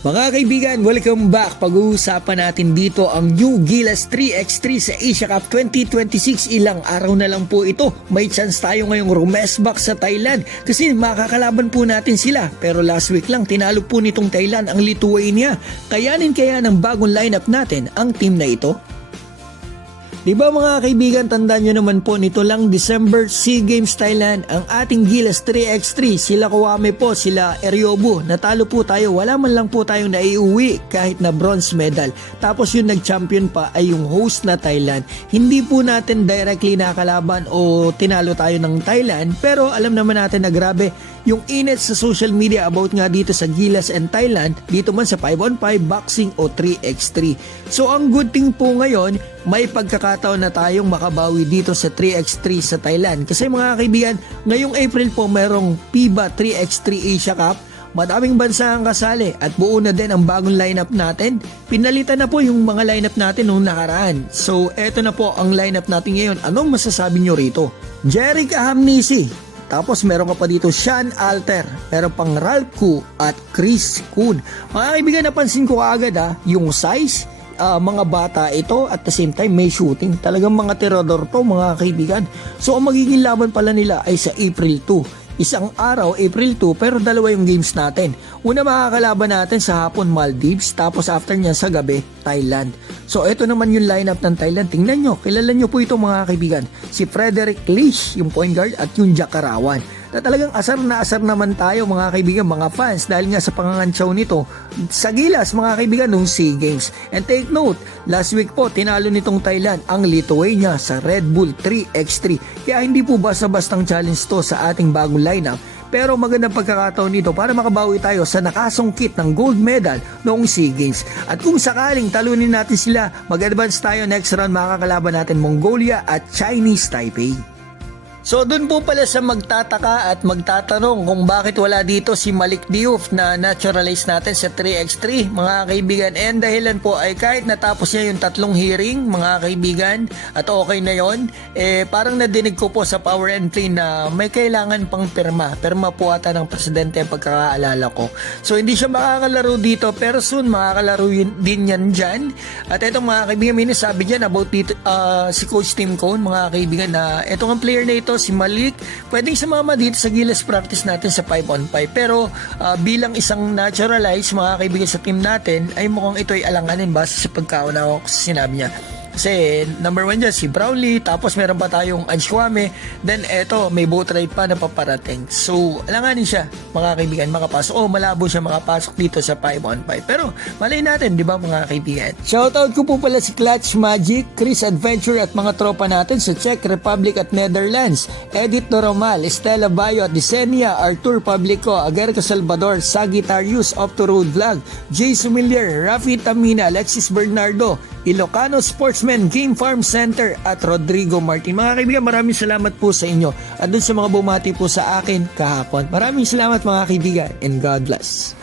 Mga kaibigan, welcome back. Pag-uusapan natin dito ang New Gilas 3x3 sa Asia Cup 2026. Ilang araw na lang po ito. May chance tayo ngayong rumesbak sa Thailand kasi makakalaban po natin sila. Pero last week lang tinalo po nitong Thailand ang Lithuania. Kayanin kaya ng bagong lineup natin ang team na ito? Diba mga kaibigan, tandaan nyo naman po nito lang December SEA Games Thailand ang ating Gilas 3x3, sila Kuwame po, sila Eryobu, natalo po tayo, wala man lang po tayong naiuwi kahit na bronze medal. Tapos yung nag-champion pa ay yung host na Thailand. Hindi po natin directly nakalaban o tinalo tayo ng Thailand, pero alam naman natin na grabe yung init sa social media about nga dito sa Gilas and Thailand, dito man sa 5-on-5 boxing o 3x3. So ang good thing po ngayon, may pagkakataon na tayong makabawi dito sa 3x3 sa Thailand. Kasi mga kaibigan, ngayong April po merong FIBA 3x3 Asia Cup. Madaming bansa ang kasali at buo na din ang bagong lineup natin. Pinalitan na po yung mga lineup natin noong nakaraan. So eto na po ang lineup natin ngayon. Anong masasabi nyo rito? Jerick Hamnisi. Tapos meron ka pa dito Sean Alter, meron pang Ralph Koo at Chris Kuhn. Mga kaibigan, napansin ko agad yung size, mga bata ito at the same time may shooting. Talagang mga tirador to mga kaibigan. So ang magiging laban pala nila ay sa April 2. Isang araw, April 2, pero dalawa yung games natin. Una makakalaban natin sa hapon Maldives, tapos after niya sa gabi, Thailand. So ito naman yung lineup ng Thailand. Tingnan nyo, kilala nyo po ito mga kaibigan. Si Frederick Leach, yung point guard, at yung Jack Karawan. Na talagang asar na asar naman tayo mga kaibigan, mga fans, dahil nga sa pangangantsaw nito sa Gilas mga kaibigan nung SEA Games. And take note, last week po tinalo nitong Thailand ang Lithuania sa Red Bull 3x3. Kaya hindi po basta-bastang challenge to sa ating bagong lineup. Pero magandang pagkakataon nito para makabawi tayo sa nakasungkit ng gold medal noong SEA Games. At kung sakaling talunin natin sila, mag-advance tayo next round, makakalaban natin Mongolia at Chinese Taipei. So dun po pala sa magtataka at magtatanong kung bakit wala dito si Malik Diouf na naturalize natin sa 3x3 mga kaibigan. And dahilan po ay kahit natapos niya yung 3 hearing mga kaibigan at okay na yon, parang nadinig ko po sa Power and Play na may kailangan pang pirma po ata ng presidente pagkakaalala ko. So hindi siya makakalaro dito pero soon makakalaro din yan dyan. At etong mga kaibigan, may nasabi dyan about dito, si Coach Tim Cone mga kaibigan, na etong ang player na ito si Malik, pwedeng sumama dito sa Gilas practice natin sa 5-on-5 pero bilang isang naturalized mga kaibigan sa team natin ay mukhang ito ay alanganin base sa pagkauna ko sa sinabi niya. Kasi number 1 dyan si Brownlee, tapos meron pa tayong Anshwame, then eto may boat ride pa na paparating. So alanganin siya mga kaibigan makapasok, malabo siya makapasok dito sa 5-on-5 pero malay natin, di ba mga kaibigan. Shoutout ko po pala si Clutch Magic, Chris Adventure at mga tropa natin sa Czech Republic at Netherlands, Edith Noromal, Estela Bayo at Desenia, Artur Publico, Agarco Salvador, Sagittarius, Off to Road Vlog, Jay Sumilier, Rafi Tamina, Alexis Bernardo, Ilocano Sportsman Game Farm Center at Rodrigo Martin. Mga kaibigan, maraming salamat po sa inyo at dun sa mga bumati po sa akin kahapon. Maraming salamat mga kaibigan and God bless.